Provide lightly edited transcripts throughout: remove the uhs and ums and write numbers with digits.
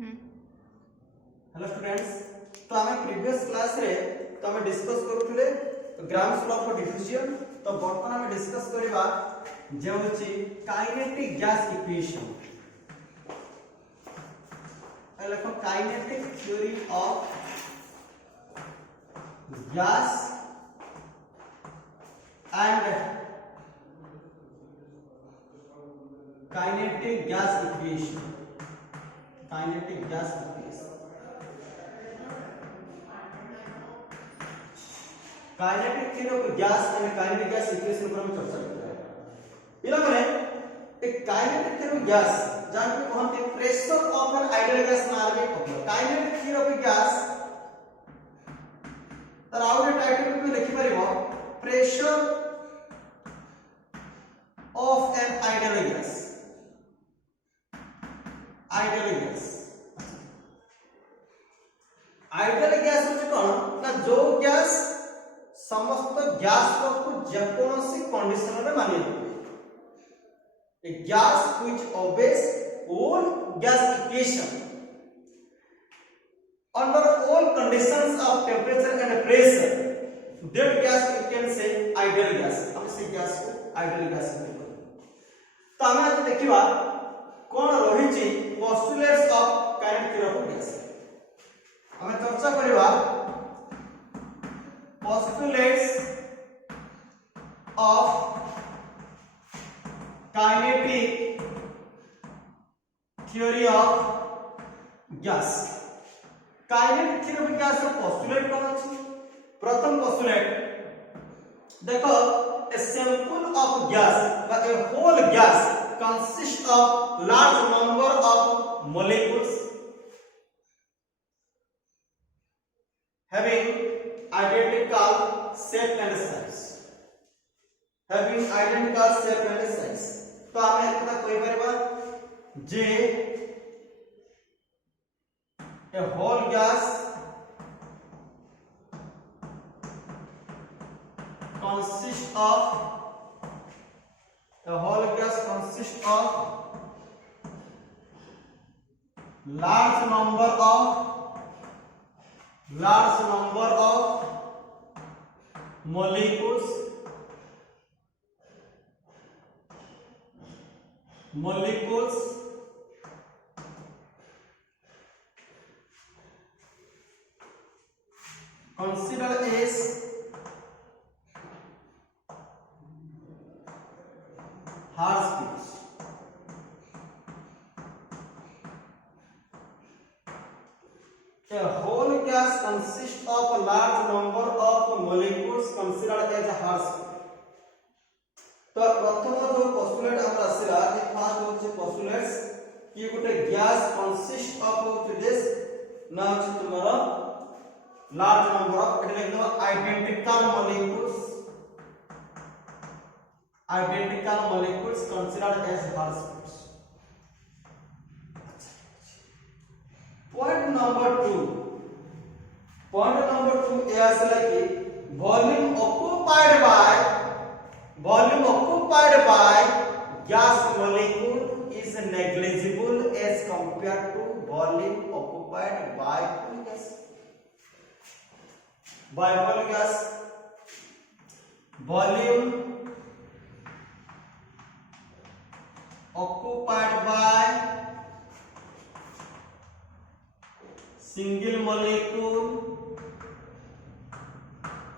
Hello students, तो आम previous class रे तो आम डिस्कस करूले ग्राम्स लॉ ऑफ डिफ्यूजन। तो बर्तमान आम डिस्कस करबा जे होची काइनेटिक गैस इक्वेशन। देखो kinetic theory of gas and kinetic gas equation. Kinetic gas equation, kinetic theory of gas and kinetic gas equation पर हम चर्चा करते हैं। माने एक काइनेटिक थ्योरी ऑफ गैस जान को कहते हैं pressure of an ideal gas ना आगे पकड़। काइनेटिक थ्योरी ऑफ गैस तर आउट टाइटल में लिखि परिबो pressure of an ideal gas. Ideal gas, ideal gas होचे कोन ना जो गैस समस्त गैस को जेकोनोसी कंडीशन रे मानि a gas which obeys all gas equation under all conditions of temperature and pressure, that gas we can say ideal gas। हम इसे गैस को आइडियल गैस कहते हैं। तो हम आज देखिबा कोन रहिछि postulates of kinetic theory of gas. हम चर्चा करबा postulates of kinetic theory of gas. Kinetic theory of gas रो पोस्टुलेट कोन अछि? प्रथम पोस्टुलेट देखो a sample of gas but a whole gas consists of large number of molecules having identical shape and size। having identical shape and size तो हम एकटा कहि परबा जे a whole gas consists of large number of molecules considered as hard speeds। A whole gas consists of a large number of molecules considered as a hard speed। तो प्रथम जो postulate हमरा आसीला ए फर्स्ट होचे पोस्टुलेट्स कि गोटे gas consist of this ना होचे तुम्हारा large number of identical molecules considered as hard speeds। point number 2 ए आसला कि volume occupied by gas molecule is negligible as compared to volume occupied by gas। by whole gas volume occupied by single molecule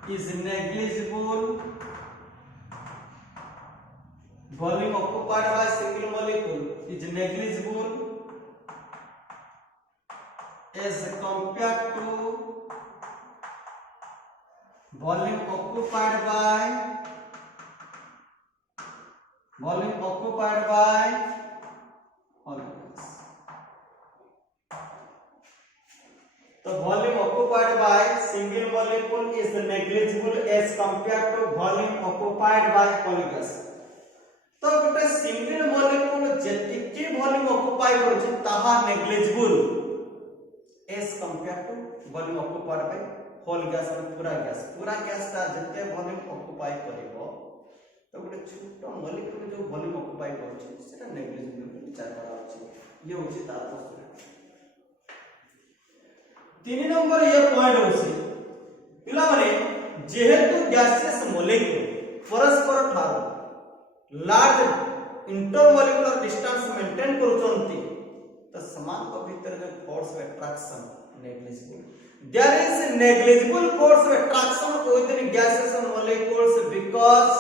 is negligible। volume occupied by single molecule is negligible as compared to volume occupied by whole gas। तो volume occupied by single molecule is negligible as compared to volume occupied by whole gas। तो गोटे single molecule जेतिकी volume occupy करछि ताहा negligible as compared to volume occupied by whole gas. पूरा gas ता जते volume occupy करिवो तो गोटे छोट मॉलिक्यूल जो वॉल्यूम ऑक्युपाई करछि सेटा नेग्लिजिबल विचार करा अछि। ये होछि तार पोस्टुलेट। तीन नंबर ये पॉइंट होछि पिला माने जेहेतु गैसियस मॉलिक्यूल परस्पर ठारो लार्ज इंटरमॉलिक्यूलर डिस्टेंस मेंटेन करूचंती तो समान को भीतर जो force of attraction negligible there is negligible force of attraction within gases and molecules because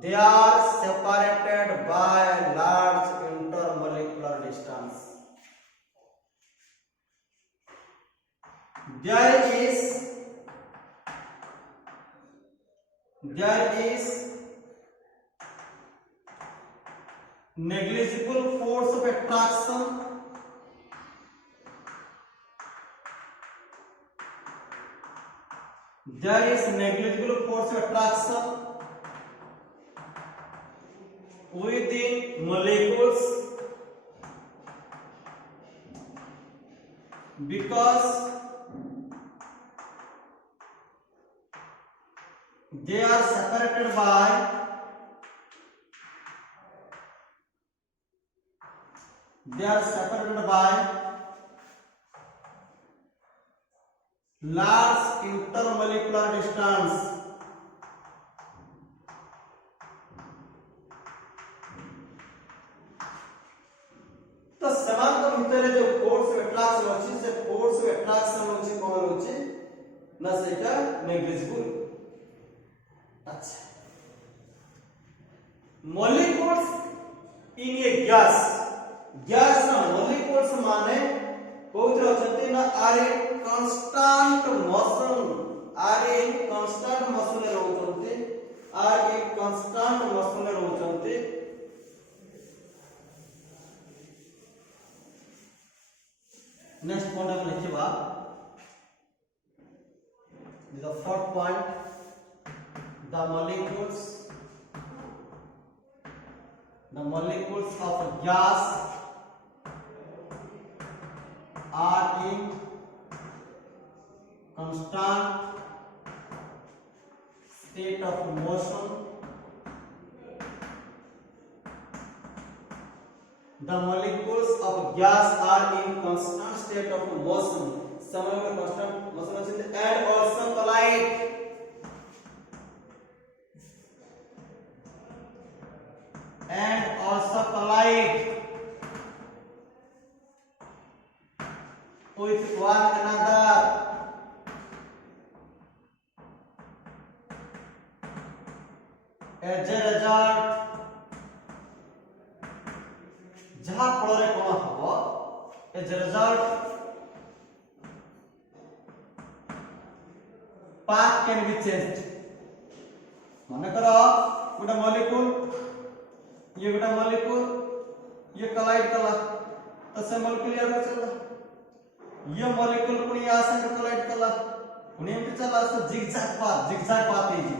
they are separated by large intermolecular distance. There is negligible force of attraction within molecules because they are separated by large intermolecular distance. तो समान को भितर जो force of attraction अछि से force of attraction अछि कोन अछि ना सेटा नेग्लिजिबल। अच्छा मॉलिक्यूल्स इन ए गैस ना मॉलिक्यूल्स माने कोउत्र अछंती ना आर इन कांस्टेंट मोशन रे रहउछंती नेक्स्ट पॉइंट हम लिखिबा the fourth point the molecules of gas are in constant state of motion. The molecules of gas are in constant state of motion. समय में constant motion है and also collide. With one another. As a result, जहाँ फल रे कोन हबो as a result path can be changed. माने करो गोटा मॉलिक्यूल ये गोटा मॉलिक्यूल ये कोलाइड कला तो से मॉलिक्यूल यार चला ये मॉलिक्यूल पुणी या संग कोलाइड कला पुणी एम चला सो zigzag path है जी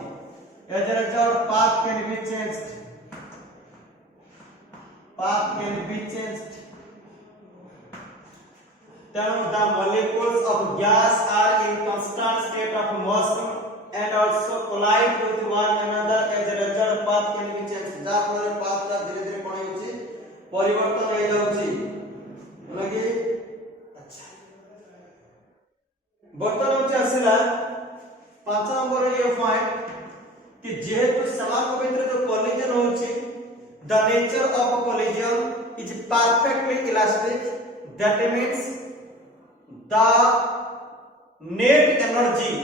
as a result path can be changed then the molecules of gas are in constant state of motion and also collide with one another as a result path can be changed जा फल path का धीरे धीरे कोन होची परिवर्तन हो जाउची लगे। अच्छा वर्तमान आसला 5 नंबर ये पॉइंट कि जेहेतु समान को भीतर जो कोलिजन होची the nature of collision is perfectly elastic that means the net energy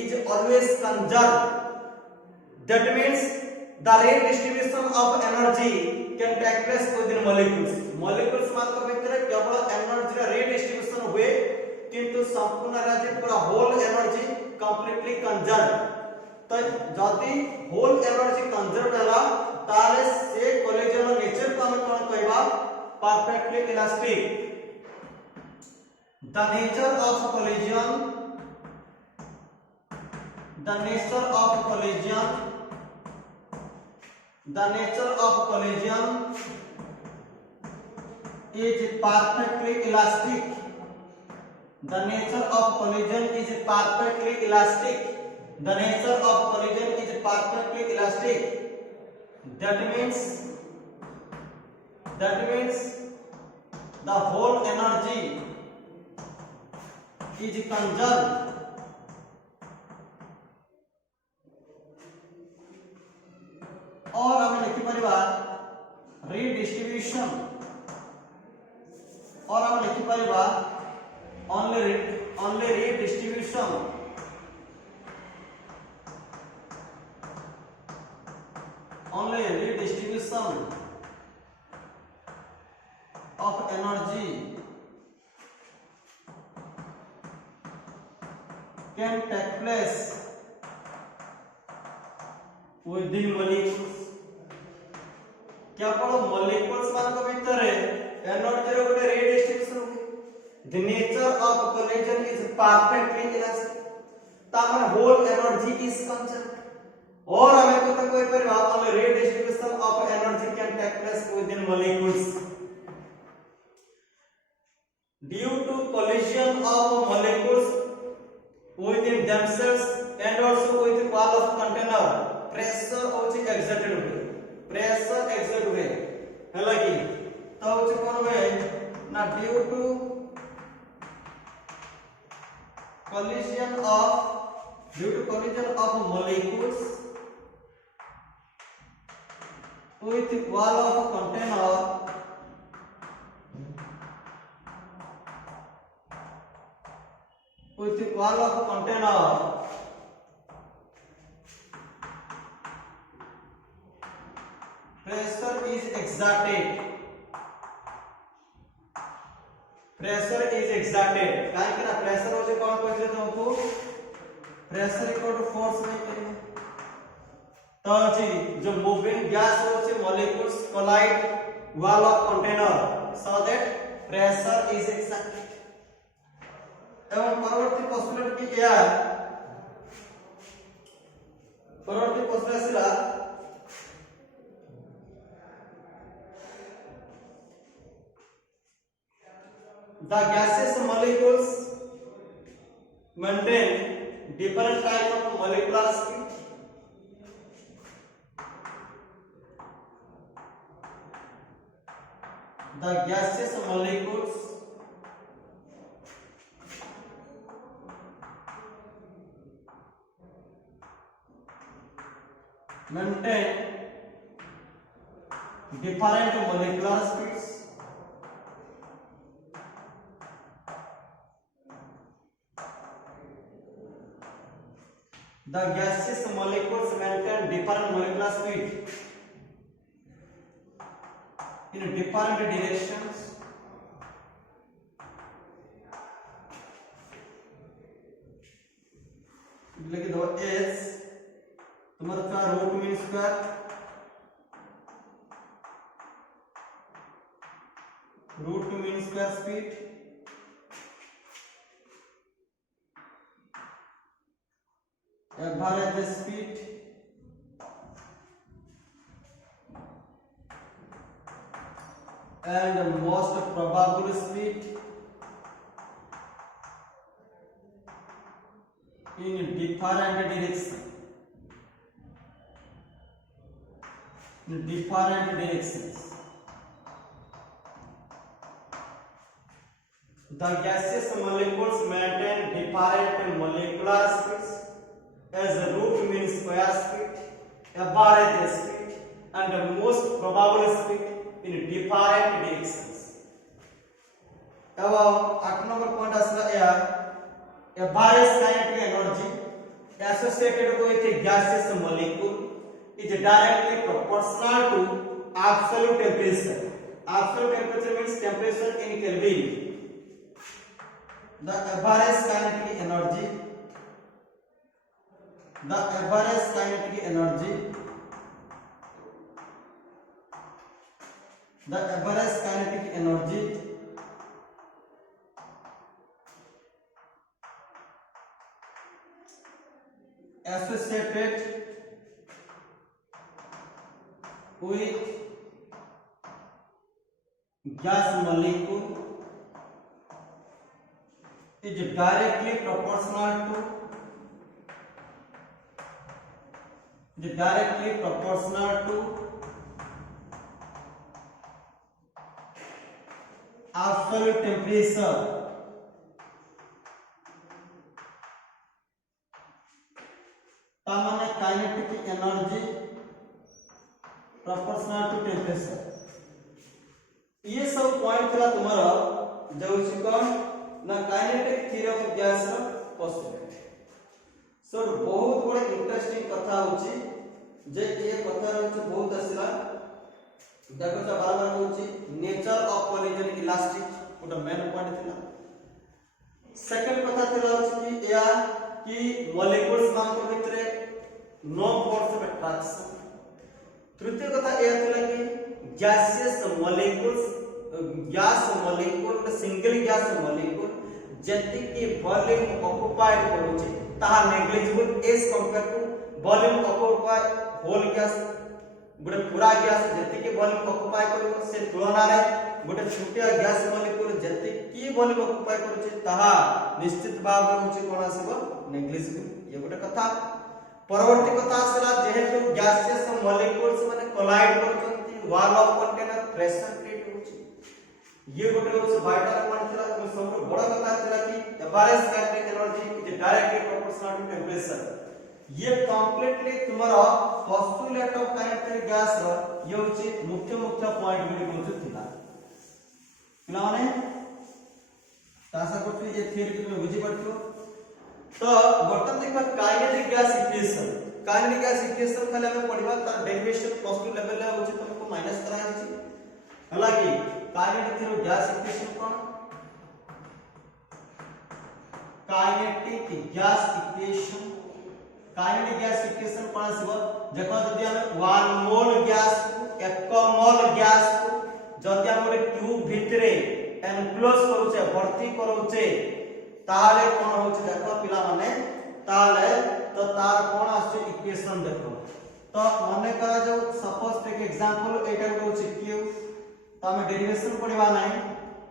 is always conserved that means the rate distribution of energy can take place within molecules मान को भीतर केवल एनर्जी रा रेट डिस्ट्रीब्यूशन हुए किंतु संपूर्ण energy पूरा whole energy completely conserve तो जदी होल एनर्जी कंजर्व होला ताले से कोलिजन नेचर को हम कोन कहबा perfectly elastic the nature of collision is perfectly elastic. The nature of collision is perfectly elastic. That means the whole energy is conserved और आम लिखिपर redistribution और आम लिखिपर only redistribution of energy can take place within molecules क्या पड़ो molecules मान को भीतर है एनर्जी रो गोटे redistribution हो the nature of collision is perfectly elastic तामन whole energy is conserved और हमें को तक कोई पर only redistribution of energy can take place within molecules due to collision of molecules within themselves and also with the wall of container pressure होची exerted हुए pressure exert हुए हैला कि तो होची कोन हुए ना due to collision of molecules with the wall of container pressure is exerted काहे कि ना प्रेशर होचे कोन कहले तुमको प्रेशर इक्वल टू फोर्स में करिए तो जी जो मूविंग गैस होचे molecules collide wall of container so that pressure is exerted एवं परवर्ती पोस्टुलेट की क्या परवर्ती पोस्टुलेट सिला the gaseous molecules maintain different type of molecular speed the gaseous molecules maintain different molecular speeds the gaseous molecules maintain different molecular speed in different directions लिख दो s तुम्हारा का root mean square speed average speed and most probable speed in different directions the gaseous molecules maintain different molecular speeds as root mean square speed, average speed, and the most probable speed in different directions. अब 8 number point असला यार average kinetic energy associated with a gaseous molecule is directly proportional to absolute temperature. Absolute temperature means temperature in Kelvin. The average kinetic energy associated with gas molecule is directly proportional to absolute temperature energy proportional to temperature. ये सब point थिला तुम्हारा जो कौन ना kinetic theory of gas रो postulate. So बहुत बड़ा इंटरेस्टिंग कथा होची जे ये कथा रो बहुत आसिला देखो तो बार बार होची नेचर ऑफ कोलिजन इलास्टिक गोटे मेन पॉइंट थिला। सेकंड कथा थिला होची कि या कि मॉलिक्यूल्स मान को भितरे नो फोर्स ऑफ अट्रैक्शन। तृतीय कथा यह थिला कि gaseous molecules gas molecule single gas molecule जति की वॉल्यूम ऑक्युपाइड करूची ताहा negligible as compared to volume occupied whole gas. गोटे पूरा गैस जति की वॉल्यूम ऑक्युपाई करिवो से तुलना रे गोटे छोटिया गैस मॉलिक्यूल जति की वॉल्यूम ऑक्युपाई करूची ताहा निश्चित भाव होची कोन आसीबो नेग्लिजिबल। ये गोटे कथा। परवर्ती कथा आसला जेहेतु गैसियस मॉलिक्यूल्स माने कोलाइड करचंती wall of container pressure create होची। ये गोटे होस वाइटल पॉइंट थिला। सब बड़ा कथा थिला कि average kinetic energy is directly proportional to temperature. ये कंप्लीटली तुम्हारा पोस्टुलेट ऑफ काइनेटिक गैस रो ये होची मुख्य मुख्य पॉइंट गुडी कोन थिला। पिला माने तासा करथि ये थ्योरी तुम बुझी पड़थियो। तो बर्तन देखा kinetic gas equation. Kinetic gas equation खाली हमें पढ़िबा तार डेरिवेशन प्लस 2 लेवल रे होची तुमको माइनस करा होची। हालांकि काइनेटिक थ्योरी गैस इक्वेशन कोन kinetic gas equation. Kinetic gas equation कोन आसीबो देखो जदी हम 1 मोल गैस को 1 मोल गैस को जदी हम ट्यूब भितरे एनक्लोज करूचे भर्ती करूचे ताले कोन होचे देखो पिला माने ताले तो तार कोन आछे इक्वेशन देखो। तो माने करा जो सपोज टेक एग्जांपल एटा होचे क्यू तो हम डेरिवेशन पढ़िबा नै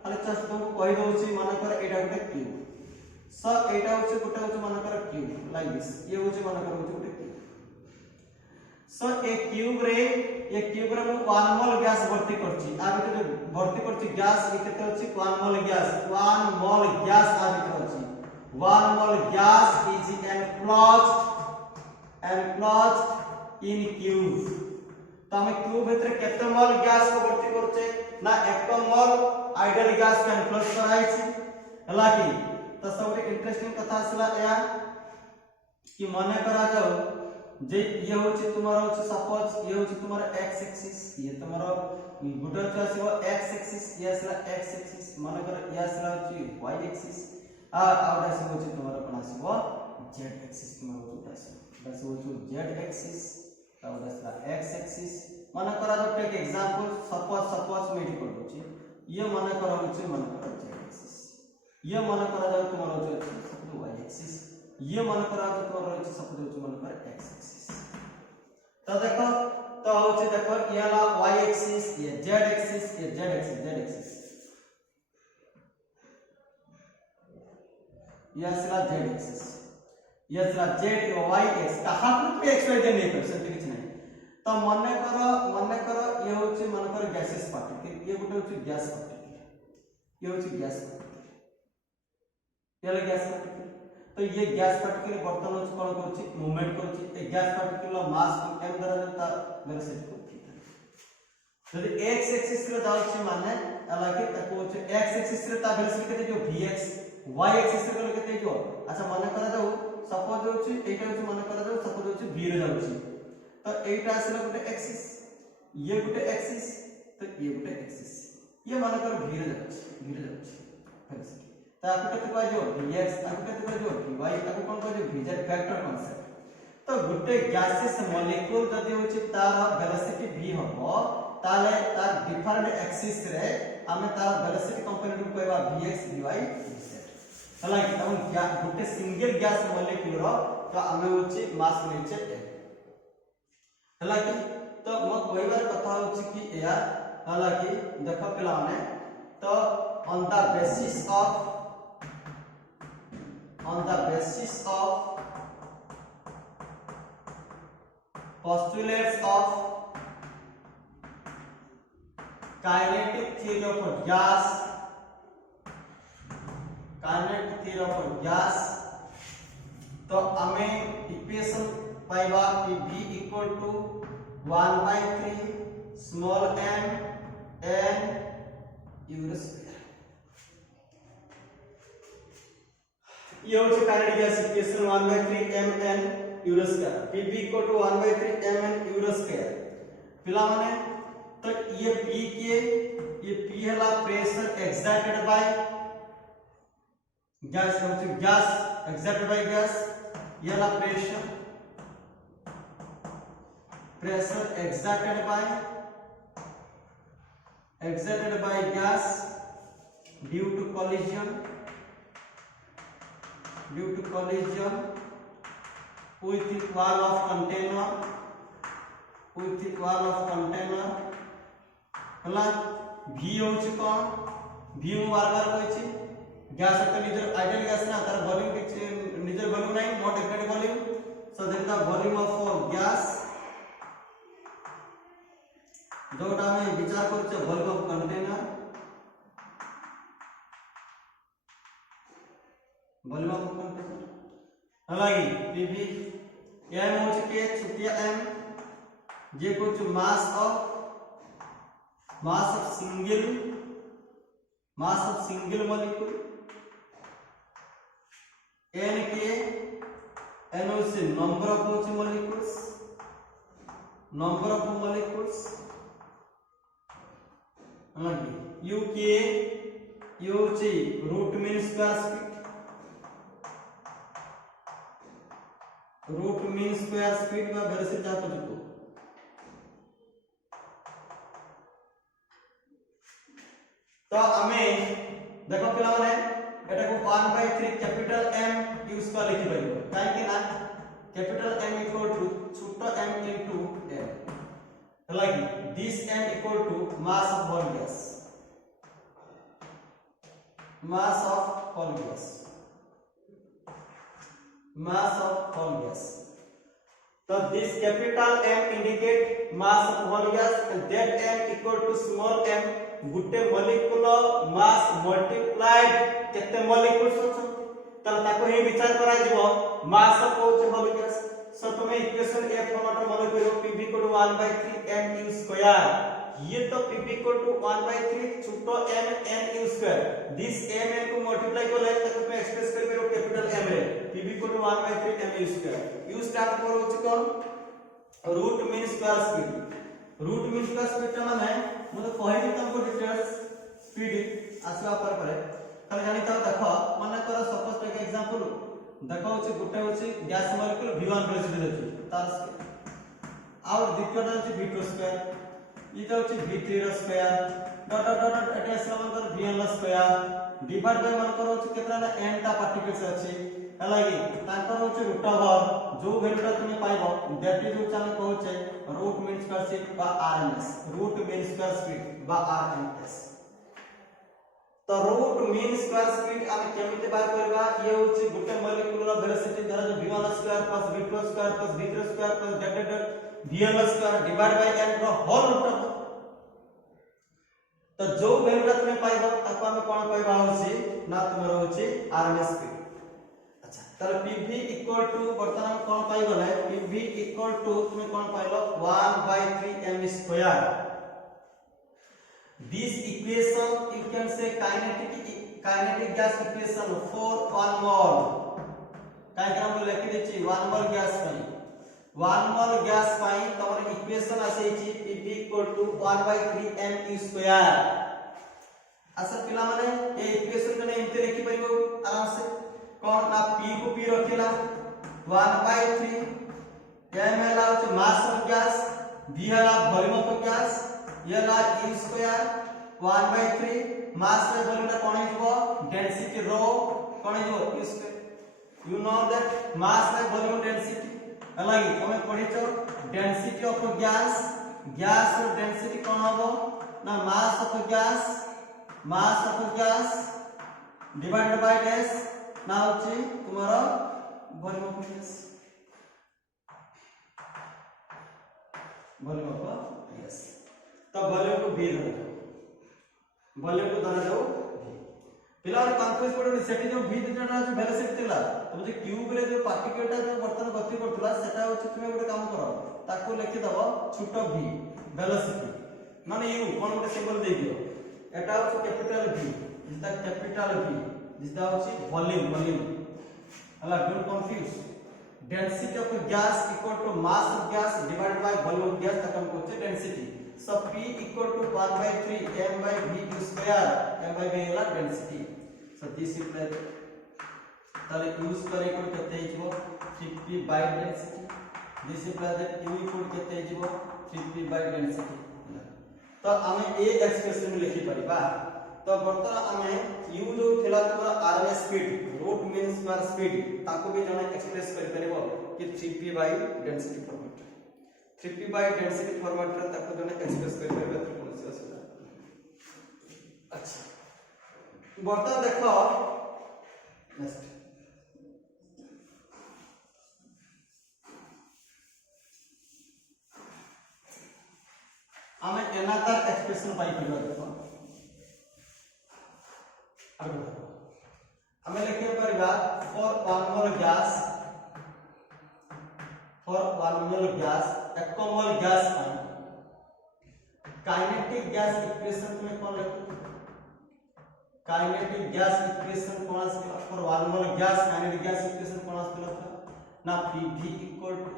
खाली जस्ट तुमको कहि दोछि माने कर एटा गोटे क्यू। सो एटा होचे गोटे होचे माने कर क्यू लाइक दिस। ये होचे माने कर होचे गोटे क्यू। सो ए क्यूब रे मु 1 मोल गैस भर्ती करछि आ भितर भर्ती करछि गैस ई केते होछि 1 मोल गैस आ भितर होछि 1 मोल gas is enclosed in cube. तो हम क्यूब भितर केते मोल गैस को भर्ती करछे ना 1 मोल आइडियल गैस के एनक्लोज कराइ छी। हला कि तो सब इंटरेस्टिंग कथा आसला या कि माने करा जाओ जे ये होची तुम्हारा होची सपोज ये होची तुम्हारा x एक्सिस ये तुम्हारा गुड होची आसीबो x एक्सिस ये आसला x एक्सिस माने कर ये आसला होची y एक्सिस आ आउट आसीबो होची तुम्हारा कोन आसीबो z एक्सिस तुम्हारा होची आसीबो बस होची z एक्सिस आउट आसला x एक्सिस माने करा जो टेक एग्जांपल सपोज में कर दोची ये माने करा होची माने कर z एक्सिस ये माने करा जाओ तुम्हारा होची सपोज y एक्सिस ये माने करा जो तुम्हारा होची सपोज होची माने कर x एक्सिस। तो देखो तो होचे देखो ये ला y एक्सिस ये z एक्सिस ये z एक्सिस ये असला z एक्सिस ये असला z y x कहां पे x y z नहीं कर सकते कुछ नहीं। तो माने करो ये होचे माने करो गैसेस पार्टिकल ये गोटे होचे गैस पार्टिकल ये होचे गैस पार्टिकल ये ला गैस पार्टिकल। तो ये गैस पार्टिकल बर्तन होच कोन करछि मूवमेंट करछि ए गैस पार्टिकल मास को m द्वारा ता वेलोसिटी को थीटा। यदि x एक्सिस रे जाउछि माने अलगे ताको होछि x एक्सिस रे ता वेलोसिटी केते जो vx y एक्सिस रे केते जो अच्छा माने करा जाऊ सपोज होछि एटा होछि माने करा जाऊ सपोज होछि v रे जाउछि तो एटा आसला गोटे एक्सिस ये गोटे एक्सिस तो ये गोटे एक्सिस ये माने कर v रे जाउछि वेलोसिटी ताको केते कह जो vx ताको केते कह जो vy ताको कोन कह जो vz फैक्टर कांसेप्ट। तो गुटे गैसेस मॉलिक्यूल जदी होछि तार वेलोसिटी v हबो ताले तार डिफरेंट एक्सिस रे हमें तार वेलोसिटी कंपोनेंट को कहबा vx vy z। हला कि हम गुटे सिंगल गैस मॉलिक्यूल रो तो हमें होछि मास नेचर a। हला कि तो म कहबार कथा होछि कि या हला कि देखो पिला माने तो on the basis of postulates of kinetic theory of gas तो हमें इक्वेशन पाइबा कि v equal to 1 by 3 small m n u square. ये होचे kinetic gas equation 1 by 3 m n u square. Pv equal to 1 by 3 m n u square. पिला माने तो ये p के ये p हला प्रेशर एक्सर्टेड बाय गैस होचे गैस एक्सर्टेड बाय गैस ये हला pressure exerted by gas due to collision with the wall of container हला v होची कोन v मु बार बार कहै छी गैस त निजर आइडियल गैस ना तार वॉल्यूम के निजर वॉल्यूम नाही not definite volume so then the volume of gas जोटा में विचार करछे वॉल्यूम ऑफ कंटेनर हलागी pv m होची के छुटिया m जे कुछ mass of single molecule n के n होची नंबर ऑफ मॉलिक्यूल्स हलागी u के u होची रूट मीन स्क्वायर स्पीड बा वेलोसिटी जातो जितो तो हमें देखो पिला माने एटा को 1 by 3 कैपिटल M यूज कर लिखि परिबो काहे कि ना कैपिटल M इक्वल टू छोटा m into m like this m equal to mass of whole gas so this capital M indicate mass of whole gas and that m equal to small m Gute molecular mass multiplied केते molecules अछन त ताको हे विचार करा जिवो mass of whole gas सो तुमे equation f format मने करियो pv = 1 by 3 m u square ये तो pv = 1 by 3 छोटो m n u square this m n को मल्टीप्लाई करले ताको तुमे एक्सप्रेस कर पेरो कैपिटल m रे pv = 1 by 3 m u square u start करो होची कोन रूट मीन स्क्वायर स्पीड माने मुझे कहबी तुमको डिटेल्स स्पीड आसवा पर खाली जानि त देखो माने कर सपोज टेक एग्जांपल देखो होची गुटे होची गैस मॉलिक्यूल v1 वेलोसिटी अछि तार और द्वितीयटा होची v2 स्क्वायर इटा होची v3 रो स्क्वायर डॉट डॉट डॉट एटा समान कर vn रो स्क्वायर डिवाइड बाय मान कर होची केतना ना n टा पार्टिकल्स अछि हलागी ताकर होची रूट ओवर जो वैल्यूटा तुमे पाइबो दैट इज होची हम कहउचे रूट मीन स्क्वायर स्पीड बा rms root mean square speed बा rms तो रूट मीन स्क्वायर स्पीड हम केमिति बार करबा ये होची गुटे मॉलिक्यूल रो वेलोसिटी धरा जो v1 square plus v2 square plus v3 square plus dot vn square divide by n रो होल रूट ओवर तो जो वैल्यूटा तुमे पाइबो ताको हम कोन कहबा होची ना तुमरो होची rms स्पीड तर pv इक्वल टू वर्तमान कोन पाई गले pv इक्वल टू तुमे कोन पाइलो 1 by 3 m square this equation you can say kinetic gas equation for 1 mole diagram में लिखि देछि 1 मोल गैस पाई तमर इक्वेशन आसे छि pv equal to 1 by 3 m square आसा पिला माने ए इक्वेशन कने इनते लिखि परिबो आराम से कौन ना p को p रखिला 1 by 3 m हला मास ऑफ गैस v हला वॉल्यूम ऑफ गैस ये हला e स्क्वायर 1 by 3 मास पे वॉल्यूम कोन हिजबो डेंसिटी रो कोन हिजबो e square you know that mass by volume density हलागी हमें पढिचो डेंसिटी ऑफ गैस रो डेंसिटी कोन हबो ना mass of gas divided by dense ना होची तुम्हारा वॉल्यूम ऑफ गैस तो वॉल्यूम को v धर वॉल्यूम को धर जाओ पिला कंफ्यूज पड़ो सेठी जो v दिटा जो वेलोसिटी थिला तो जे क्यूब रे जो पार्टिकलटा जो वर्तन गति करथला सेटा होछि तुमे गोटे काम करो ताको लिखि दबो छोटो v वेलोसिटी माने u कोन गोटे सिंबल दे दियो एटा होछि capital v this the capital v this the होछि वॉल्यूम हला don't confuse density of gas equal to mass of gas divided by volume of gas तक हम कहते density so p equal to 1/3 m by v square m by v होला density so this equal ताले use करे को केते हिजबो 50 by density this equal that u equal केते हिजबो 50 by डेंसिटी तो हमें ए एक्सप्रेशन में लिखि परिबा तो वर्तमान हमें u जो थिला तोरा rms speed root mean square speed ताको भी जने एक्सप्रेस कर परबो कि 3p by density format 3p by density format रे ताको जने एक्सप्रेस कर परबो तो कोन से असुविधा अच्छा वर्तमान देखो नेक्स्ट हमें अनदर एक्सप्रेशन पाई परबो देखो हमें लिखे परिबा फॉर वन मोल गैस एक mole gas kinetic gas equation में कौन लिखो काइनेटिक गैस इक्वेशन कौन आसला for one mole gas kinetic gas equation कौन आसला ना pv equal to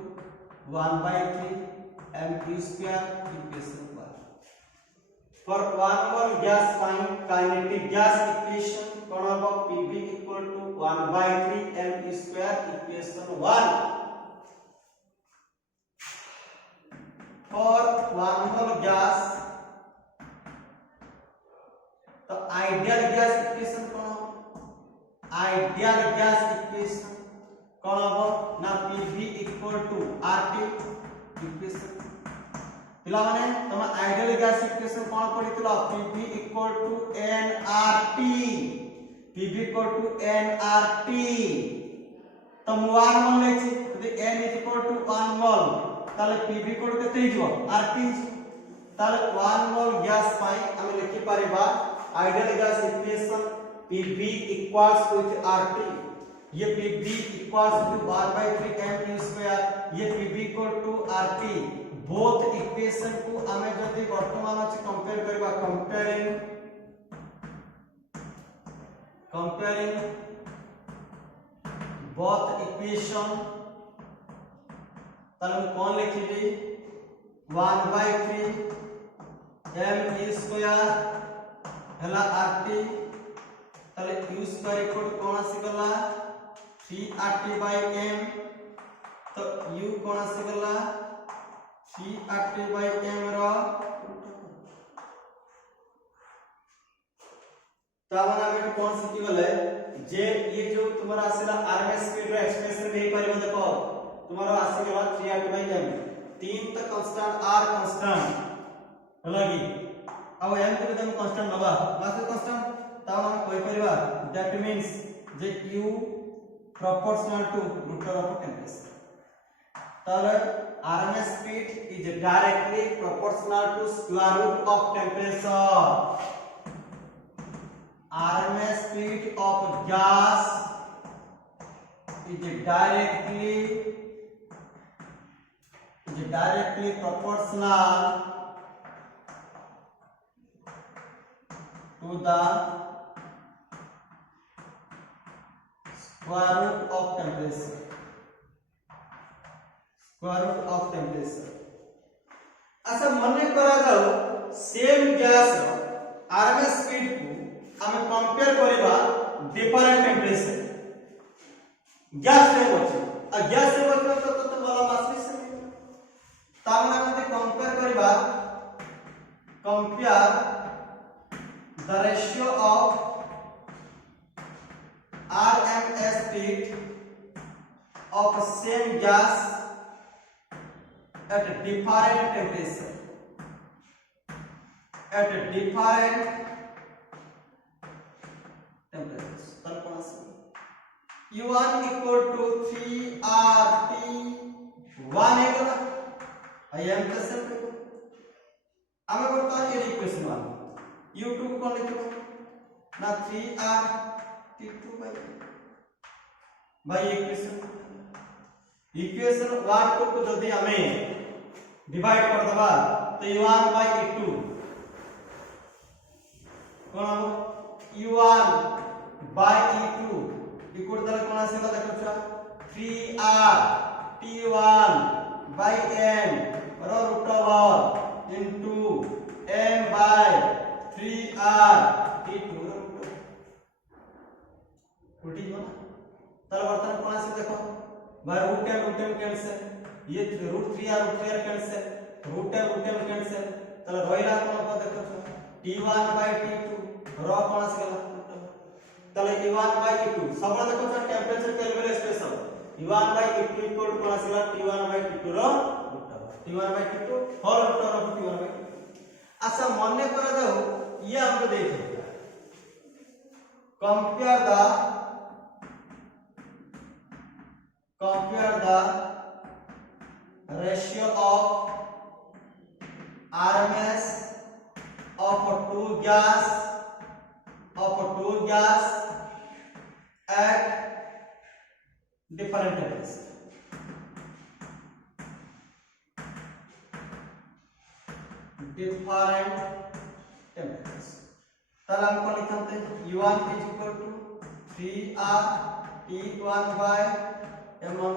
1/3 mq square equation for one mole gas find kinetic gas equation कौन होगा pv equal to 1/3 m square equation 1 for one mole gas तो ideal gas equation कौन ideal gas equation कौन होगा ना pv equal to rt equation पिला माने तम आइडियल गैस इक्वेशन कोन पडितलो pv equal to nRT pv equal to nRT तम 1 मोल लेछि यदि n is equal to 1 mole ताले pv इक्वल केते हिजो RT ताले 1 मोल गैस पाई हम लिखि परिबा ideal gas equation pv equals with RT ये pv equals to 1/3 m square ये pv equal to RT both equation को हमें जदि वर्तमान अछि कंपेयर करबा कंपेयरिंग बोथ इक्वेशन तब कौन लिखिबी 1/3 m स्क्वायर हला rt तले u स्क्वायर इक्वल कौन आसी गला 3rt/m तो u कौन आसी गला 3rt/m रो तावन हम कौन सीखी गले जे ये जो तुम्हारा आसीला आरएमएस स्पीड रो एक्सप्रेशन नहीं परिबो देखो तुम्हारा आसी गला 3rt/m 3 तो कांस्टेंट r कांस्टेंट हलागी अब m को तुम कांस्टेंट नबा बाकी कांस्टेंट तावन हम कोई परिबा दैट मींस जे u proportional to root of temperature ताले RMS speed is directly proportional to square root of temperature. RMS speed of gas is directly proportional to the square root of temperature. अच्छा मने करा जाओ same gas RMS speed को हमें compare करबा different temperature gas से होछि आ gas से मतलब तो वाला मास से तामना कते कंपेयर करबा compare the ratio of RMS speed of same gas at different temperature तब कौन सा u1 equal to 3rt1 है ना आई एम का सिंपल हमें बताओ ये इक्वेशन 1 u2 कौन लिखो ना 3r t2 बाय इक्वेशन 1 को जदी हमें डिवाइड कर दबा तो u1 बाय e2 कोन हम u1 बाय e2 इक्वल दर कोन आसे देखो 3r t1 बाय m रो root over into m by 3r t2 उल्टी जो ना तल वर्तन कोन आसे देखो बाय रूट m कैंसिल ये √3r cancel root m cancel तल रोइला कोन को देखो t1 बाय t2 रो कोन आसे गला तले e1 बाय e2 सबरा देखो temperature calculate special e1 by e2 equal to कोन आसे गला t1 बाय t2 रो t1 by t2 whole root of t1 by अच्छा मने करा जाओ ये हमको देखो compare the ratio of RMS of two gas at different temperatures. तब हमको लिखते हैं u1 is equal to 3r t1 by m1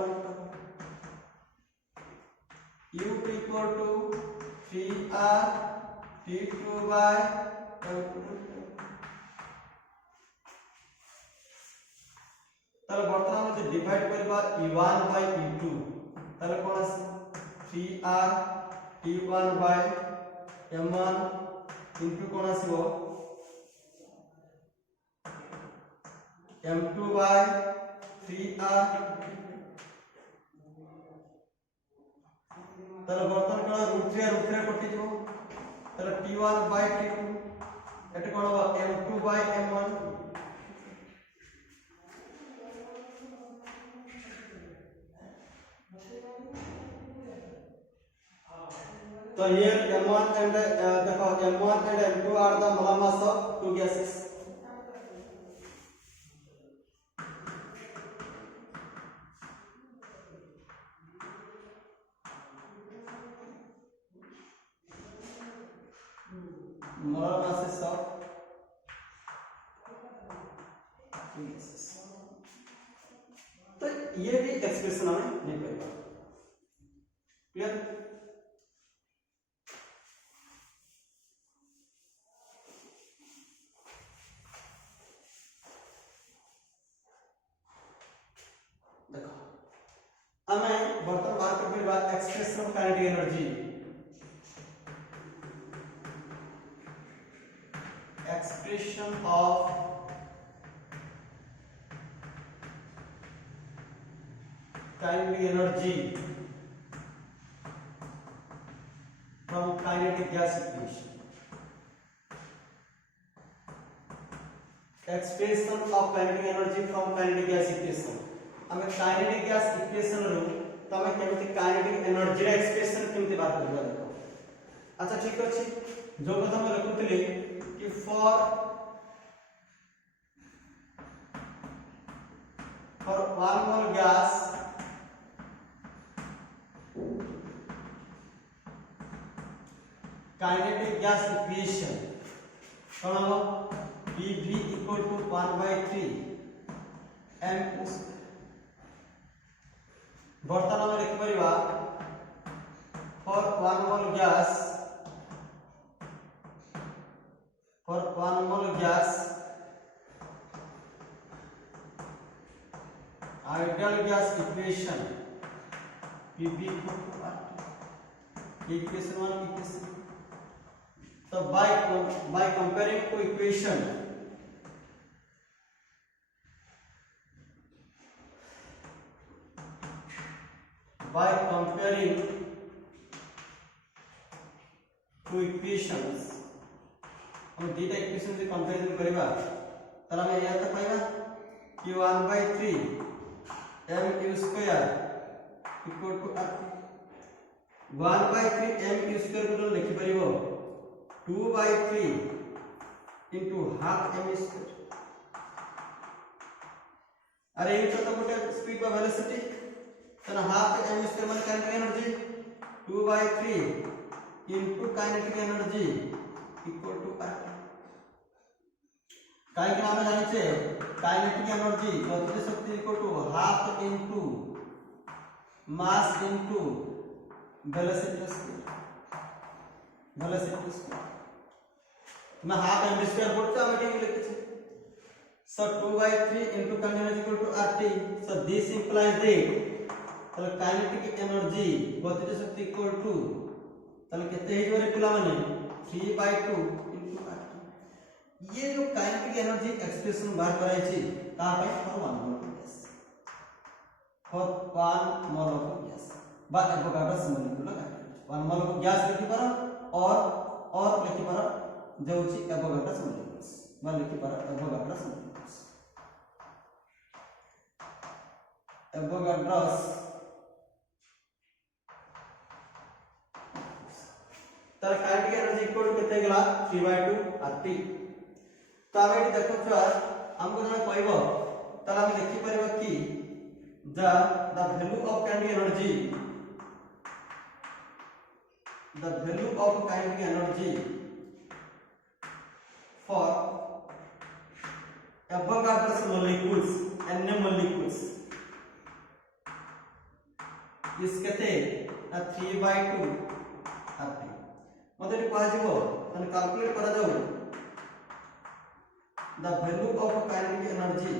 u2 equal to 3r t2 by m2 तब वर्तमान में डिवाइड करबा e1 by e2 तब कोन आसे 3r t1 by m1 into cone आसीबो m2 by 3r तले बर्तन कोन √3 कटि जो तले t1 by t2 एटे कोन हो m2 by m1 तो here m1 and देखो m1 and m2 are the molar mass of two gases molar masses of two gases तो ये भी एक्सप्रेशन हमें नहीं पड़ेगा क्लियर देखो हमें बर्तन बाहर करने के बाद expression of kinetic energy expression of kinetic energy from kinetic gas equation expression of kinetic energy from kinetic gas equation हमें kinetic gas equation रो तो हमें केमिति kinetic energy रा expression केमिति बात करबा देखो अच्छा ठीक अछि जो कथा हम लिखुतले कि for one mole gas kinetic gas equation कौन हो PV equal to 1/3 m बर्तन में लिख परिबा for one mole gas ideal gas equation PV equal to equation 1 equation so by comparing two equation two equations हम दीटा इक्वेशन से comparison करबा तला में या त पाइबा कि 1/3 mu square equal to 1/3 mu square को लिखि परिबो 2/3 into half m square अरे ये तो गोटे स्पीड बा वेलोसिटी तो हाफ m स्क्वायर माने kinetic energy 2/3 into kinetic energy equal to RT काहे कि हम जानि छे काइनेटिक एनर्जी गतिज शक्ति equal to half into mass into velocity square मैं हाफ m स्क्वायर बोलते हम ये लिखे छे so 2/3 into kinetic energy equal to RT so this implies that तले kinetic energy गतिज शक्ति equal to तले केते हे जोरे पिला माने 3/2 into RT ये जो kinetic energy एक्सप्रेशन बाहर कराई छी का भाई for 1 mole of gas बा एवोगाड्रोस मॉलिक्यूल का 1 mole of gas लिखि पर और लिखि पर जो छी एवोगाड्रोस मॉलिक्यूल्स बा लिखि पर एवोगाड्रोस एवोगाड्रोस तर काइनेटिक एनर्जी इक्वल टू केते गेला 3/2 RT तो हम एटी देखो छुआ हमको जने कहबो तर हम लिखि परबो कि the value of kinetic energy for Avogadro's molecules n molecules is केते 3/2 RT मते कहा जिवो तने कैलकुलेट करा जाऊ the value of kinetic energy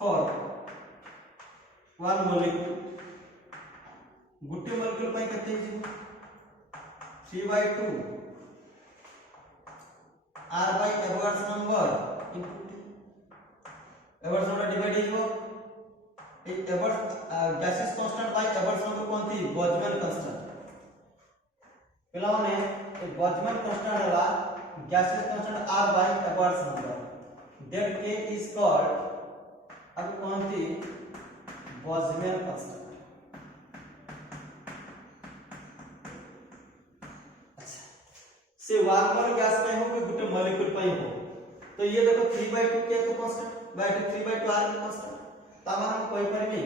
for one molecule Gute molecule पई केते जिवो 3/2 R by Avogadro's number into T Avogadro's number divide हो ए gaseous constant by Avogadro's number कोनती Boltzmann constant पहला माने ए Boltzmann constant हला gaseous constant R by Avogadro's number that K is called अब कोनती Boltzmann constant से one mole gas में हो कि गुटे molecule पे हो तो ये देखो 3/2 के तो कांस्टेंट बाय 3/2 आर के कांस्टेंट त हम कोई परमी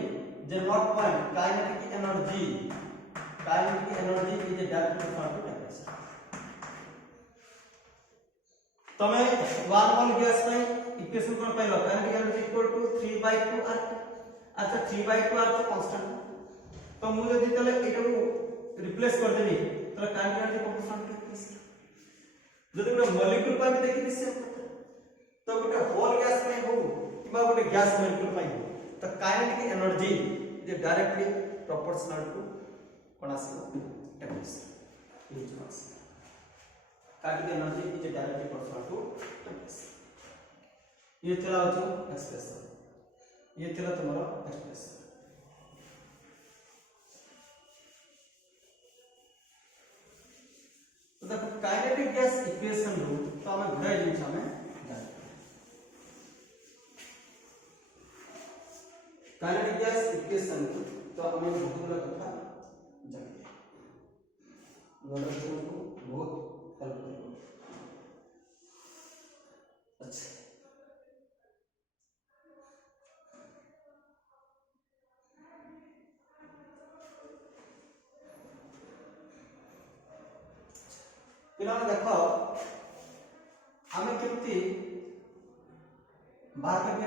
जे not point kinetic energy is a direct proportional to temperature तमे वन मोल गैस में इक्वेशन कोन पाइलो kinetic energy equal to 3/2 R अच्छा 3/2 आर तो कांस्टेंट तो मु जदी तले एटू रिप्लेस कर देनी तो kinetic energy proportional to temperature जदि गोटे मॉलिक्यूल पर भी देखि दिसे तो गोटे होल गैस में हो किबा गोटे गैस मॉलिक्यूल में हो तो kinetic energy is directly proportional to कोना से temperature is mass kinetic energy is directly proportional to temperature ये चला हो एक्सप्रेशन ये चला तुम्हारा एक्सप्रेशन तो देखो काइनेटिक गैस इक्वेशन रो तो हमें घुराई जिंस हमें काइनेटिक गैस इक्वेशन तो हमें बहुत बड़ा कथा जानिए नॉलेज को बहुत हेल्प करेगा अच्छा पिलाने देखो हमें केमती बात करके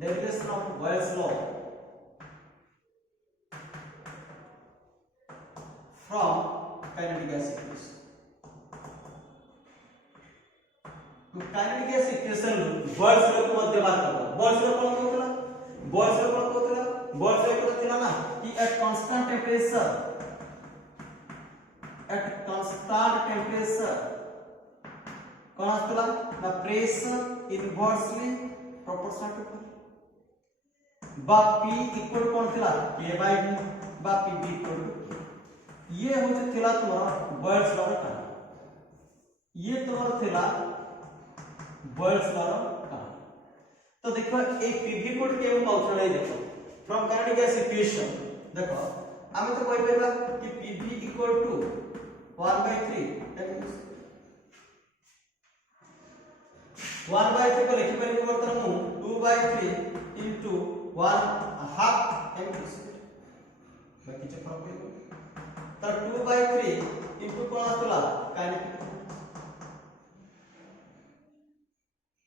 derivation of Boyle's law from kinetic gas equation तो kinetic gas equation Boyle's law को मध्य बात करबो Boyle's law कौन होतला Boyle's law को थिला ना कि at constant temperature कौन आतला the pressure inversely proportional to बा P इक्वल कौन थिला K by V बा PV इक्वल टू ये होते थिला तुम्हारा Boyle's law का ये तुम्हारा थिला Boyle's law का तो देखो एक PV इक्वल के पाउछ नहीं देखो फ्रॉम kinetic gas equation देखो आमे तो कहि परबा कि PV इक्वल टू 1/3 1/3 को लिखि परिबे बर्तन मु 2/3 into 1/2 mv बाकी जे फरक पड़ो तो 2/3 into कोन आतला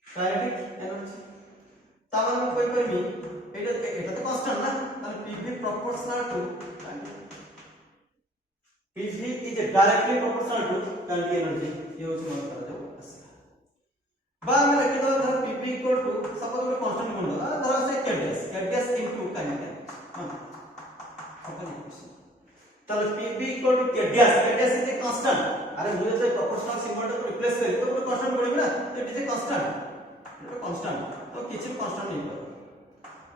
काइनेटिक एनर्जी तावन मु कहि परबी एटा तो कांस्टेंट ना ताले PV proportional to PV is directly proportional to kinetic energy ये होछ मन करा जाऊ बा में लिखि दो धर PV इक्वल टू सपोज ଗୋଟେ कांस्टेंट बोल दो धर से कैडस इनटू काइनेटिक अपन ताले PV इक्वल टू कैडस इज ए कांस्टेंट अरे मुझे से प्रोपोर्शनल सिंबल को रिप्लेस करी तो ଗୋଟେ कांस्टेंट पड़िबे ना तो इट इज ए कांस्टेंट तो किछि कांस्टेंट नहीं पर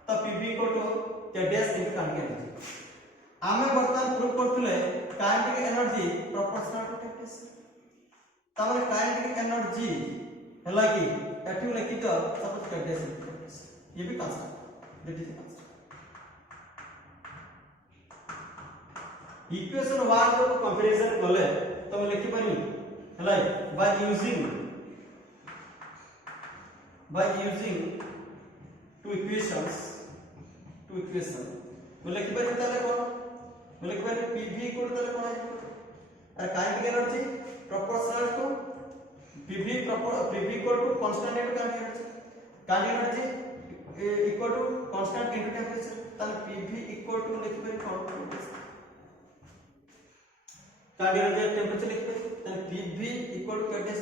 तो PV इक्वल टू कैडस इनटू काइनेटिक एनर्जी आमे वर्तमान प्रूव करथले काइनेटिक एनर्जी प्रोपोर्शनल टू कैडस तमने काइनेटिक एनर्जी हला कि एटू लिखि तो सपोज कैडस ये भी constant that is constant equation 1 को कंपैरिजन करले तो मैं लिखि पानी हला बाय यूजिंग two equation मैं लिखि पानी ताले कोन मैं लिखि पानी PV इक्वल ताले कोन है और kinetic energy proportional to PV equal to constant into kinetic energy equal to constant into temperature ताले PV इक्वल टू लिखि पानी कोन काइनेटिक एनर्जी टेंपरेचर लिखि पानी ताले PV इक्वल टू कैडस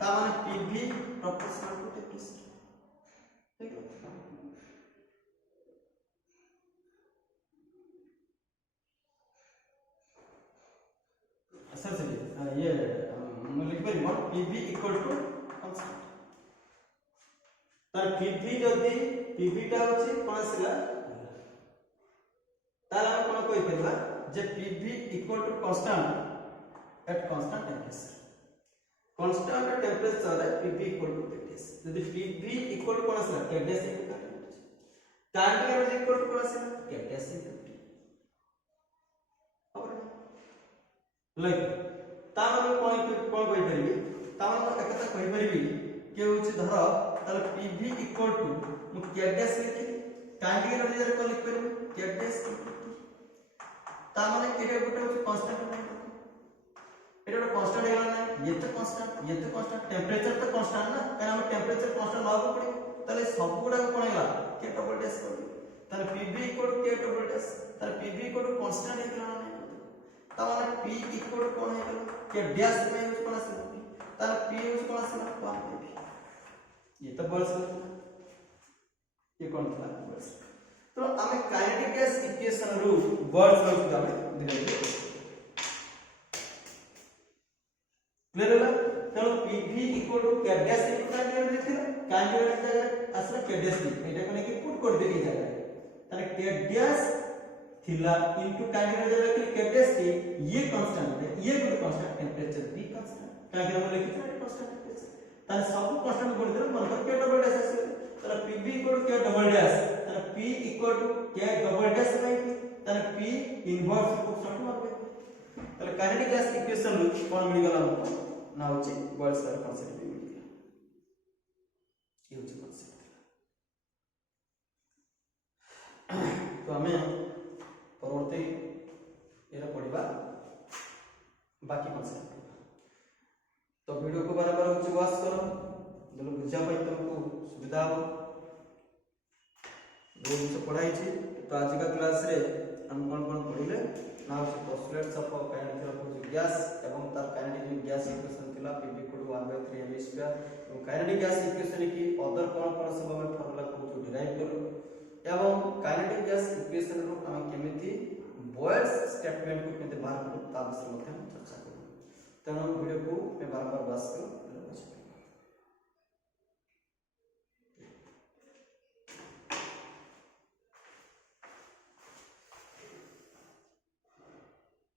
ता माने PV प्रोपोर्शनल टू टेंपरेचर ठीक है सर ये मैं लिख पारी मोर PV इक्वल टू कांस्टेंट तार PV जदी PV टा होची कोन आसीला तार हम कोन कहि परबा जे PV equal to constant at constant temperature constant temperature रे PV इक्वल टू कैडस जदी PV इक्वल टू कोन आसीला कैडस into kinetic energy equal to कोन आसीला कैडस इनटू लाइक तामन कोन कहि परबी तामन एकता कहि परबी के होछि धर ताले PV इक्वल टू मु कैडस लिखि काइनेटिक एनर्जी रे कोन लिख परबी कैडस तामन एटा गोटे होछि कांस्टेंट एटा गोटे कांस्टेंट हेला ना ये तो कांस्टेंट टेंपरेचर तो कांस्टेंट ना कारण हम टेंपरेचर कांस्टेंट लागू पड़ी ताले सब गुडा कोन हेला के डबल डैश कर ताले PV इक्वल टू के डबल डैश ताले PV इक्वल टू कांस्टेंट हेला ना तामाने P इक्वल टू कोन हेला के डैश में यूज कोन आसे तार P यूज कोन आसे 1/3 ये तो बॉल्स ये कोन था बॉल्स तो हमें काइनेटिक गैस इक्वेशन रु बॉल्स लो हम धीरे धीरे क्लियर होला तो PV इक्वल टू के डैश इनटू काइनेटिक एनर्जी थिला काइनेटिक एनर्जी जगह असला के डैश एटा कोने की पुट कर दे जगह तारे के डैश थिला इनटू काइनेटिक एनर्जी रखली कैडस थी ये कांस्टेंट है ये गुड कांस्टेंट टेंपरेचर भी कांस्टेंट काहे हम लिखि था कांस्टेंट टेंपरेचर तार सब कांस्टेंट गुण दे मन कर के डबल डैश आसे तार PV इक्वल टू के डबल डैश तार P इक्वल टू के डबल डैश बाय तार P इनवर्स प्रोपोर्शनल टू 1/3 तार काइनेटिक गैस इक्वेशन रु कोन मिल गला हमको ना होची बॉयल्स का कांसेप्ट भी मिल गया ये होची कांसेप्ट तो हमें परवर्ती एरा पढ़िबा बाकी कांसेप्ट तो वीडियो को बार-बार होची वॉच करो जब बुझा पाई तुमको सुविधा हो जो से पढ़ाई छी तो आज का क्लास रे हम कोन पढ़िले ना होची postulates of kinetic of gas एवं तार काइनेटिक गैस इक्वेशन थिला PV = 1/3 mv2 एवं काइनेटिक गैस इक्वेशन की अदर कोन सब हम फार्मूला को डिराइव करू एवं काइनेटिक गैस इक्वेशन रो हम केमिति बॉयल्स स्टेटमेंट को केमिति बाहर करू ता विषय में चर्चा करू तेणु वीडियो को बार-बार वाच करो